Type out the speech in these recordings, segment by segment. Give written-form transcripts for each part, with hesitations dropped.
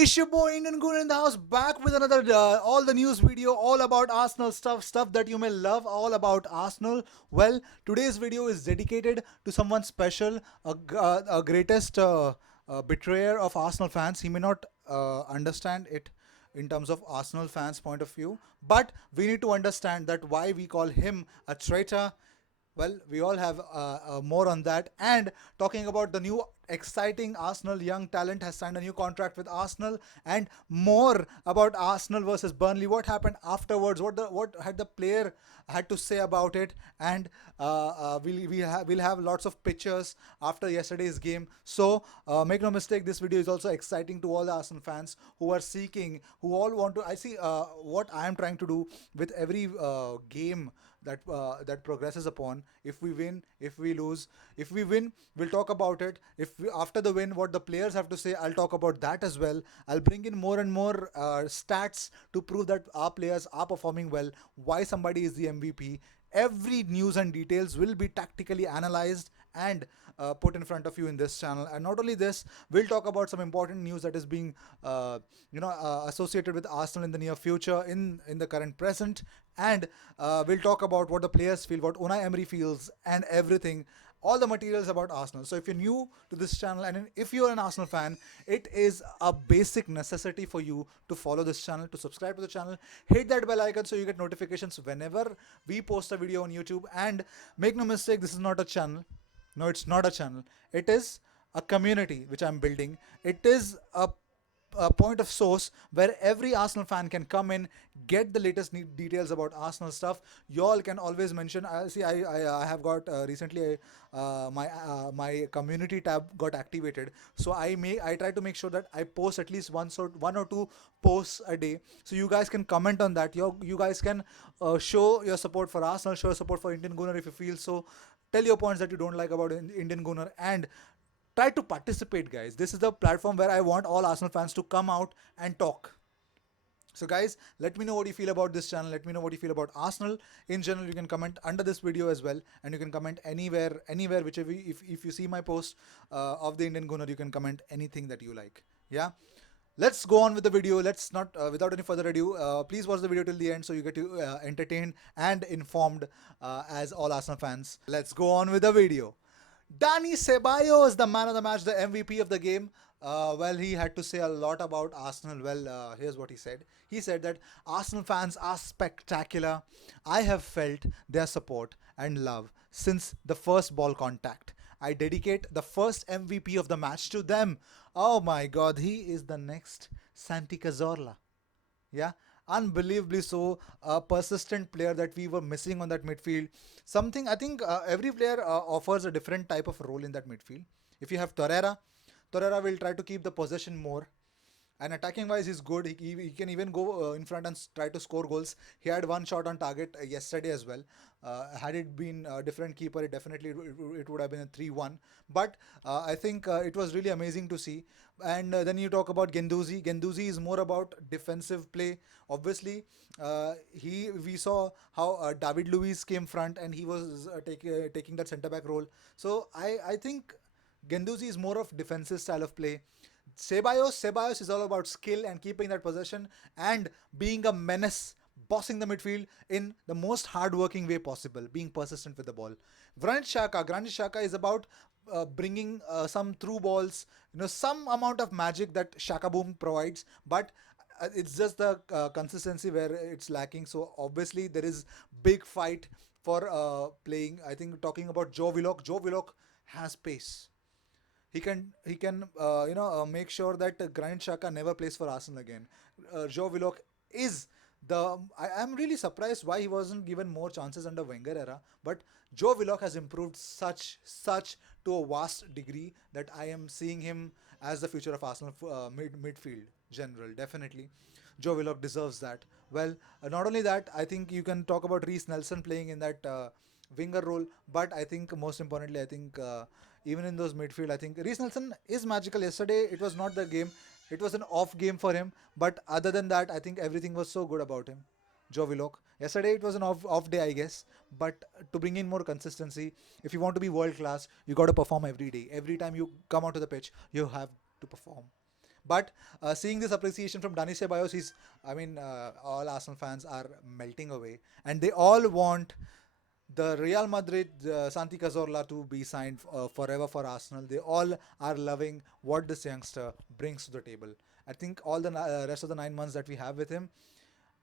It's your boy Indian Gooner in the house, back with another all the news video, all about Arsenal stuff that you may love, all about Arsenal. Well, today's video is dedicated to someone special, a greatest betrayer of Arsenal fans. He may not understand it in terms of Arsenal fans' point of view, but we need to understand that why we call him a traitor. Well, we all have more on that. And talking about the new exciting Arsenal young talent has signed a new contract with Arsenal, and more about Arsenal versus Burnley. What happened afterwards? What had the player had to say about it? And we'll have lots of pictures after yesterday's game. So make no mistake, this video is also exciting to all the Arsenal fans who are seeking, who all want to. I see what I am trying to do with every game that progresses upon. If we win, if we lose, if we win, we'll talk about it. If we, after the win, what the players have to say, I'll talk about that as well. I'll bring in more and more stats to prove that our players are performing well, why somebody is the MVP. Every news and details will be tactically analyzed and put in front of you in this channel. And not only this, we'll talk about some important news that is being associated with Arsenal in the near future, in the current present. And we'll talk about what the players feel, what Unai Emery feels, and everything, all the materials about Arsenal. So if you're new to this channel and if you're an Arsenal fan, it is a basic necessity for you to follow this channel, to subscribe to the channel, hit that bell icon so you get notifications whenever we post a video on YouTube. And make no mistake, this is not a channel. No, it's not a channel. It is a community which I'm building. It is a point of source where every Arsenal fan can come in, get the latest details about Arsenal stuff. Y'all can always mention. I have got recently my community tab got activated, so I try to make sure that I post at least one or two posts a day, so you guys can comment on that. You guys can show your support for Arsenal, show your support for Indian Gooner if you feel so. Tell your points that you don't like about Indian Gooner, and try to participate, guys. This is the platform where I want all Arsenal fans to come out and talk. So guys, let me know what you feel about this channel. Let me know what you feel about Arsenal in general. You can comment under this video as well, and you can comment anywhere, whichever. If you see my post of the Indian Gooner, you can comment anything that you like. Yeah. Let's go on with the video. Let's not, without any further ado, please watch the video till the end so you get to entertained and informed as all Arsenal fans. Let's go on with the video. Dani Ceballos, the man of the match, the MVP of the game. Well, he had to say a lot about Arsenal. Well, here's what he said. He said that Arsenal fans are spectacular. I have felt their support and love since the first ball contact. I dedicate the first MVP of the match to them. Oh my God, he is the next Santi Cazorla. Yeah, unbelievably so. A persistent player that we were missing on that midfield. Something I think every player offers a different type of role in that midfield. If you have Torreira will try to keep the possession more. And attacking wise, he's good. He can even go in front and try to score goals. He had one shot on target yesterday as well. Had it been a different keeper, it would have been a 3-1. But I think it was really amazing to see. And then you talk about Guendouzi. Guendouzi is more about defensive play. Obviously, we saw how David Luiz came front and he was taking that centre back role. So I think Guendouzi is more of defensive style of play. Ceballos is all about skill and keeping that possession and being a menace, bossing the midfield in the most hard-working way possible, being persistent with the ball. Granit Xhaka is about bringing some through balls, some amount of magic that Xhaka Boom provides, but it's just the consistency where it's lacking. So obviously there is big fight for playing. I think talking about Joe Willock has pace. He can make sure that Granit Xhaka never plays for Arsenal again. Joe Willock is I'm really surprised why he wasn't given more chances under Wenger era. But Joe Willock has improved such to a vast degree that I am seeing him as the future of Arsenal midfield general. Definitely, Joe Willock deserves that. Well, not only that, I think you can talk about Reece Nelson playing in that winger role. But I think most importantly, I think even in those midfield, I think Reece Nelson is magical. Yesterday, it was not the game. It was an off game for him. But other than that, I think everything was so good about him. Joe Willock. Yesterday, it was an off day, I guess. But to bring in more consistency, if you want to be world class, you got to perform every day. Every time you come onto the pitch, you have to perform. But seeing this appreciation from Dani Ceballos, all Arsenal fans are melting away, and they all want the Real Madrid Santi Cazorla to be signed forever for Arsenal. They all are loving what this youngster brings to the table. I think all the rest of the 9 months that we have with him,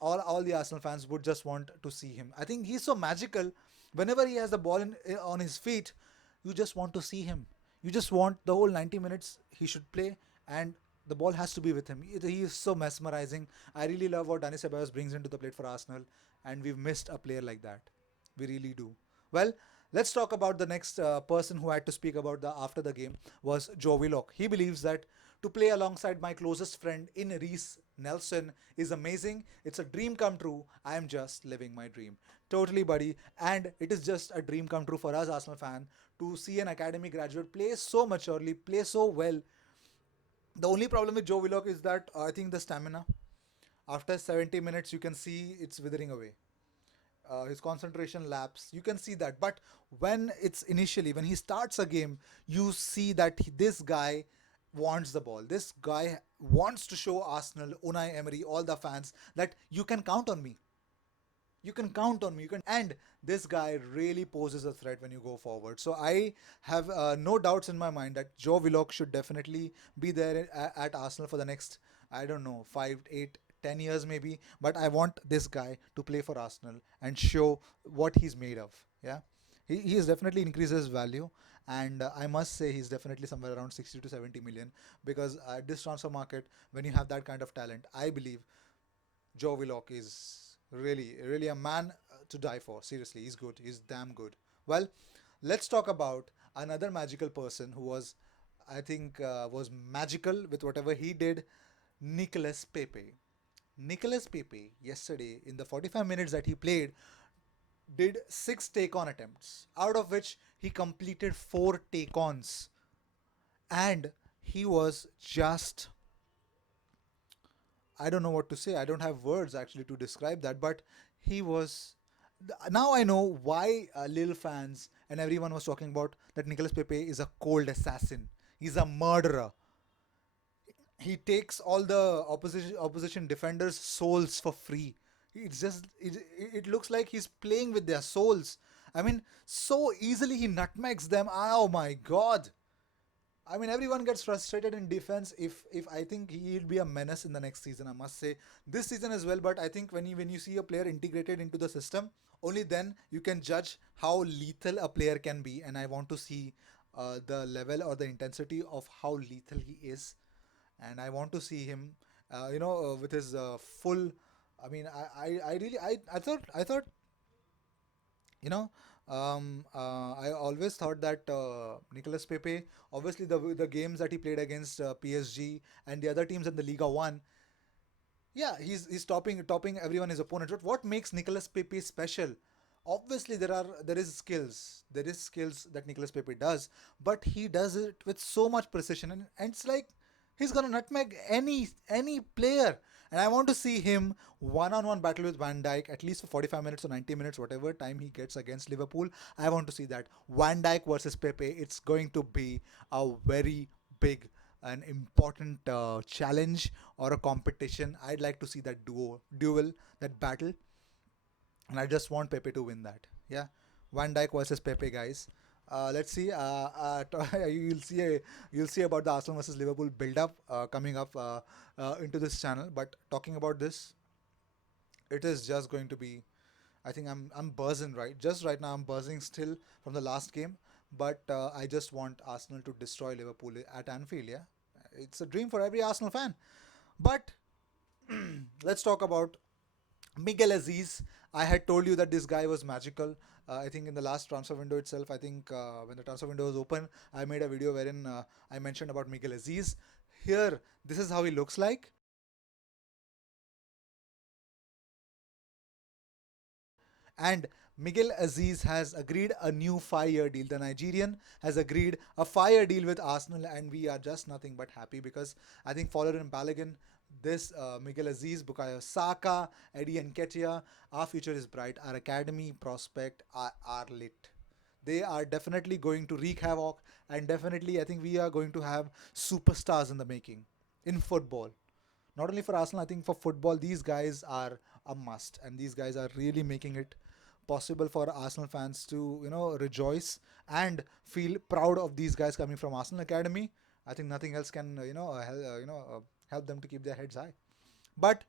all the Arsenal fans would just want to see him. I think he's so magical. Whenever he has the ball on his feet, you just want to see him. You just want the whole 90 minutes he should play, and the ball has to be with him. He is so mesmerizing. I really love what Dani Ceballos brings into the plate for Arsenal, and we've missed a player like that. We really do. Well, let's talk about the next person who had to speak about the after the game was Joe Willock. He believes that to play alongside my closest friend in Reese Nelson is amazing. It's a dream come true. I am just living my dream. Totally, buddy. And it is just a dream come true for us, Arsenal fan, to see an academy graduate play so maturely, play so well. The only problem with Joe Willock is that I think the stamina. After 70 minutes, you can see it's withering away. His concentration laps, you can see that. But when it's initially when he starts a game, you see that this guy wants the ball. This guy wants to show Arsenal, Unai Emery, all the fans that you can count on me. You can count on me. You can, and this guy really poses a threat when you go forward. So I have no doubts in my mind that Joe Willock should definitely be there at Arsenal for the next, I don't know, 5, 8, 10 years maybe. But I want this guy to play for Arsenal and show what he's made of. Yeah, he has definitely increased his value, and I must say he's definitely somewhere around 60 to 70 million, because at this transfer market, when you have that kind of talent, I believe Joe Willock is really, really a man to die for. Seriously, he's good. He's damn good. Well, let's talk about another magical person who was, I think, was magical with whatever he did. Nicolas Pepe. Nicolas Pepe yesterday in the 45 minutes that he played did 6 take-on attempts, out of which he completed 4 take-ons, and he was just, I don't know what to say. I don't have words actually to describe that, but he was. Now I know why Lille fans and everyone was talking about that Nicolas Pepe is a cold assassin. He's a murderer. He takes all the opposition defenders' souls for free. It looks like he's playing with their souls. I mean, so easily he nutmegs them. Oh my god! I mean, everyone gets frustrated in defense. If I think he'll be a menace in the next season, I must say this season as well. But I think when you see a player integrated into the system, only then you can judge how lethal a player can be. And I want to see the level or the intensity of how lethal he is, and I want to see him, with his full. I mean, I really I thought you know I always thought that Nicolas Pepe, obviously the games that he played against PSG and the other teams in the Liga 1, yeah, he's topping everyone his opponent. But what makes Nicolas Pepe special? Obviously there is skills that Nicolas Pepe does, but he does it with so much precision, and it's like he's gonna nutmeg any player. And I want to see him one-on-one battle with Van Dijk at least for 45 minutes or 90 minutes, whatever time he gets against Liverpool. I want to see that Van Dijk versus Pepe. It's going to be a very big and important challenge or a competition. I'd like to see that duel, that battle, and I just want Pepe to win that. Yeah, Van Dijk versus Pepe, guys. Let's see. You'll see about the Arsenal versus Liverpool build up coming up into this channel. But talking about this, it is just going to be. I think I'm buzzing right. Just right now, I'm buzzing still from the last game. But I just want Arsenal to destroy Liverpool at Anfield. Yeah, it's a dream for every Arsenal fan. But let's talk about Miguel Aziz. I had told you that this guy was magical. I think in the last transfer window itself, I think when the transfer window was open, I made a video wherein I mentioned about Miguel Aziz. Here, this is how he looks like. And Miguel Aziz has agreed a new 5 year deal. The Nigerian has agreed a 5 year deal with Arsenal, and we are just nothing but happy because I think Fowler and Balogun, this Miguel Aziz, Bukayo Saka, Eddie Nketiah, our future is bright. Our academy prospect are lit. They are definitely going to wreak havoc, and definitely I think we are going to have superstars in the making. in football. Not only for Arsenal, I think for football, these guys are a must, and these guys are really making it possible for Arsenal fans to rejoice and feel proud of these guys coming from Arsenal Academy. I think nothing else can help them to keep their heads high. But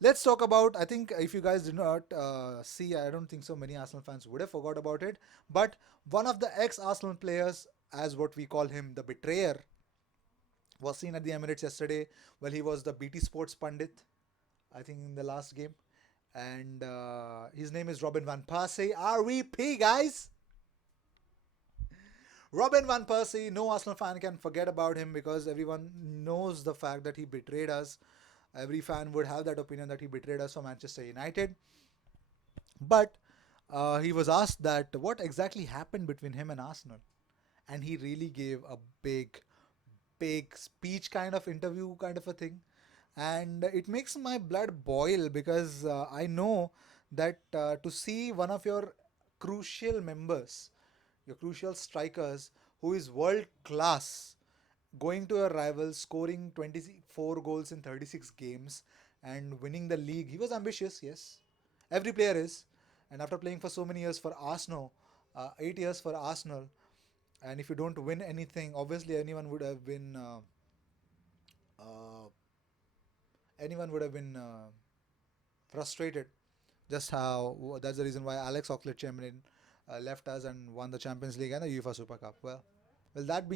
let's talk about. I think if you guys did not see, I don't think so many Arsenal fans would have forgot about it. But one of the ex-Arsenal players, as what we call him, the betrayer, was seen at the Emirates yesterday. Well, he was the BT Sports pundit, I think, in the last game, and his name is Robin van Persie. RVP, guys. Robin van Persie. No Arsenal fan can forget about him because everyone knows the fact that he betrayed us. Every fan would have that opinion that he betrayed us for Manchester United. But he was asked that what exactly happened between him and Arsenal, and he really gave a big speech kind of interview kind of a thing, and it makes my blood boil because I know that to see one of your crucial members, your crucial strikers, who is world class, going to a rival, scoring 24 goals in 36 games, and winning the league. He was ambitious, yes. Every player is. And after playing for so many years for Arsenal, 8 years for Arsenal, and if you don't win anything, obviously uh, anyone would have been frustrated. Just how that's the reason why Alex Oxlade-Chamberlain left us and won the Champions League and the UEFA Super Cup. With that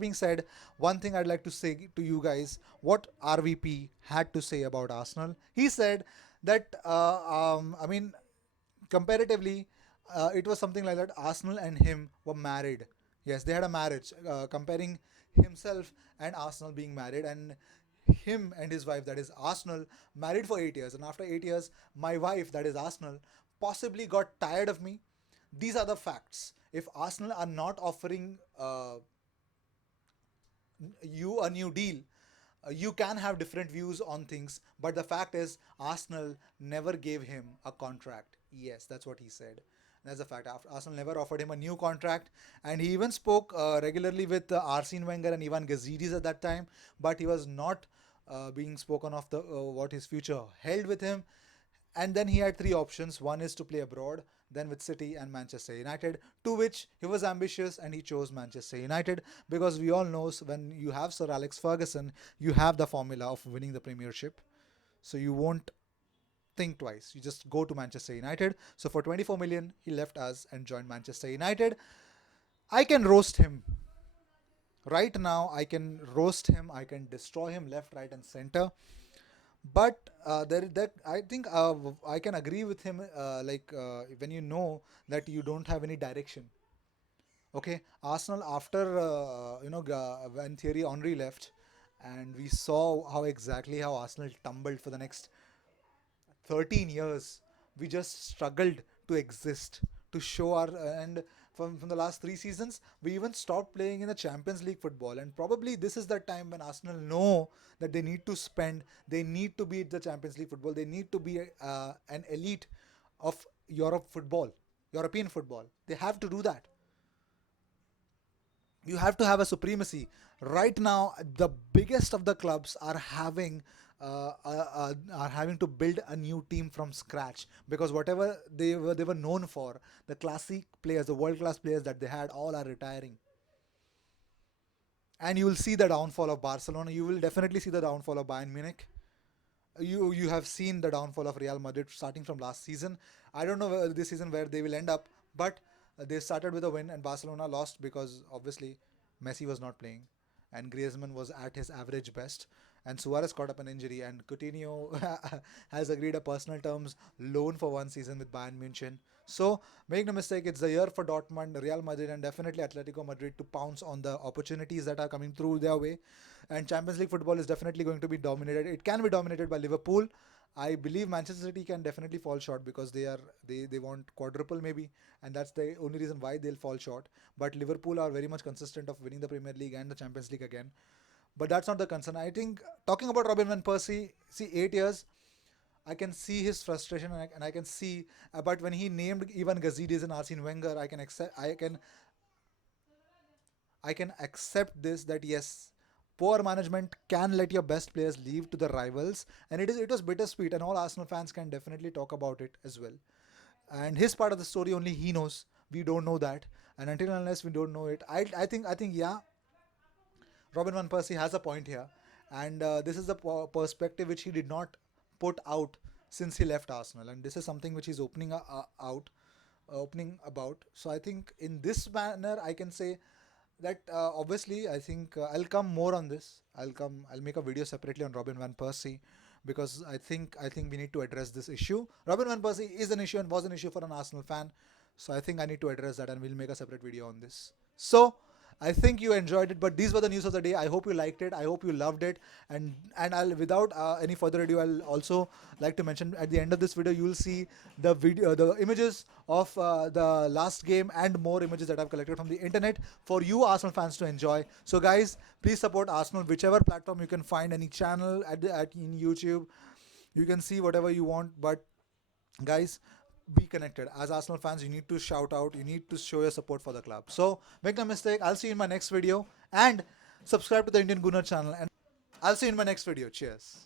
being said, one thing I'd like to say to you guys, what RVP had to say about Arsenal. He said that comparatively, it was something like that. Arsenal and him were married. Yes, they had a marriage. Comparing himself and Arsenal being married, and him and his wife, that is Arsenal, married for 8 years. And after 8 years, my wife, that is Arsenal, possibly got tired of me. These are the facts. If Arsenal are not offering you a new deal, you can have different views on things, but the fact is, Arsenal never gave him a contract. Yes, that's what he said. That's a fact. Arsenal never offered him a new contract, and he even spoke regularly with Arsene Wenger and Ivan Gazidis at that time. But he was not being spoken of the what his future held with him. And then he had three options. One is to play abroad, then with City and Manchester United, to which he was ambitious and he chose Manchester United because we all know when you have Sir Alex Ferguson, you have the formula of winning the Premiership. So you won't think twice. You just go to Manchester United. So for 24 million, he left us and joined Manchester United. I can roast him. Right now, I can roast him. I can destroy him left, right, and center. But that I think I can agree with him. When you know that you don't have any direction. Okay, Arsenal after when Thierry Henry left, and we saw how Arsenal tumbled for the next 13 years. We just struggled to exist, to show our and from the last 3 seasons we even stopped playing in the Champions League football, and probably this is the time when Arsenal know that they need to spend, they need to be the Champions League football, they need to be an elite of European football. They have to do that. You have to have a supremacy. Right now, the biggest of the clubs are having to build a new team from scratch because whatever they were known for, the classic players, the world class players that they had, all are retiring. And you will see the downfall of Barcelona. You will definitely see the downfall of Bayern Munich. You have seen the downfall of Real Madrid starting from last season. I don't know this season where they will end up, but they started with a win and Barcelona lost because obviously Messi was not playing and Griezmann was at his average best. And Suarez caught up an injury, and Coutinho has agreed a personal terms loan for 1 season with Bayern München. So make no mistake, it's the year for Dortmund, Real Madrid, and definitely Atletico Madrid to pounce on the opportunities that are coming through their way. And Champions League football is definitely going to be dominated. It can be dominated by Liverpool. I believe Manchester City can definitely fall short because they want quadruple maybe, and that's the only reason why they'll fall short. But Liverpool are very much consistent of winning the Premier League and the Champions League again. But that's not the concern. I think talking about Robin van Persie, see 8 years, I can see his frustration, and I can see. But when he named even Gazidis and Arsene Wenger, I can accept this that yes, Poor management can let your best players leave to the rivals, and it was bittersweet, and all Arsenal fans can definitely talk about it as well. And his part of the story only he knows. We don't know that, and until and unless we don't know it, I think yeah, Robin van Persie has a point here, and this is the perspective which he did not put out since he left Arsenal, and this is something which he's out, opening about. So I think in this manner, I can say that obviously I think I'll come more on this. I'll make a video separately on Robin van Persie because I think we need to address this issue. Robin van Persie is an issue and was an issue for an Arsenal fan, so I think I need to address that, and we'll make a separate video on this. So I think you enjoyed it, but these were the news of the day. I hope you liked it. I hope you loved it. And I'll without any further ado, I'll also like to mention at the end of this video, you will see the video, the images of the last game and more images that I've collected from the internet for you Arsenal fans to enjoy. So guys, please support Arsenal, whichever platform you can find, any channel at in YouTube. You can see whatever you want, but guys, be connected. As Arsenal fans, you need to shout out, you need to show your support for the club. So make no mistake, I'll see you in my next video, and subscribe to the Indian Gooner channel, and I'll see you in my next video. Cheers.